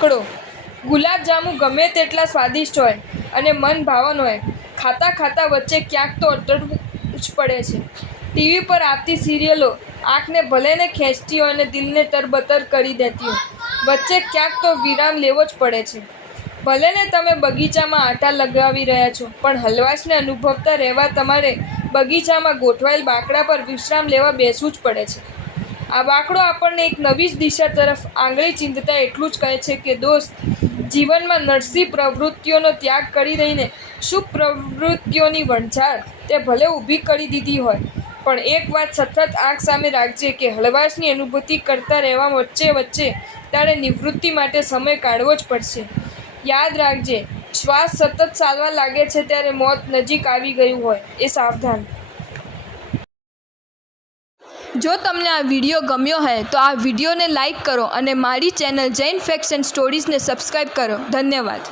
આંકડો. ગુલાબજાંબુ ગમે તેટલા સ્વાદિષ્ટ હોય અને મન ભાવન હોય, ખાતા ખાતા વચ્ચે ક્યાંક તો અટકવું જ પડે છે. ટીવી પર આવતી સિરિયલો આંખને ભલે ને ખેંચતી હોય અને દિલને તરબતર કરી દેતી હોય, વચ્ચે ક્યાંક તો વિરામ લેવો જ પડે છે. ભલે ને તમે બગીચામાં આટા લગાવી રહ્યા છો, પણ હલવાશને અનુભવતા રહેવા તમારે બગીચામાં ગોઠવાયેલ બાંકડા પર વિશ્રામ લેવા બેસવું જ પડે છે. આ બાંકડો આપણને એક નવી જ દિશા તરફ આંગળી ચીંધતા એટલું જ કહે છે કે દોસ્ત, જીવનમાં નરસી પ્રવૃત્તિઓનો ત્યાગ કરી દઈને શુભ પ્રવૃત્તિઓની વણઝાર તે ભલે ઊભી કરી દીધી હોય, પણ એક વાત સતત આંખ સામે રાખજે કે હળવાશની અનુભૂતિ કરતા રહેવા વચ્ચે વચ્ચે તારે નિવૃત્તિ માટે સમય કાઢવો જ પડશે. યાદ રાખજે, શ્વાસ સતત ચાલવા લાગે છે ત્યારે મોત નજીક આવી ગયું હોય એ સાવધાન. જો તમને આ વિડીયો ગમ્યો હોય તો આ વિડીયોને લાઈક કરો અને મારી ચેનલ જૈન ફેક્ટ્સ એન્ડ સ્ટોરીઝને સબસ્ક્રાઈબ કરો. ધન્યવાદ.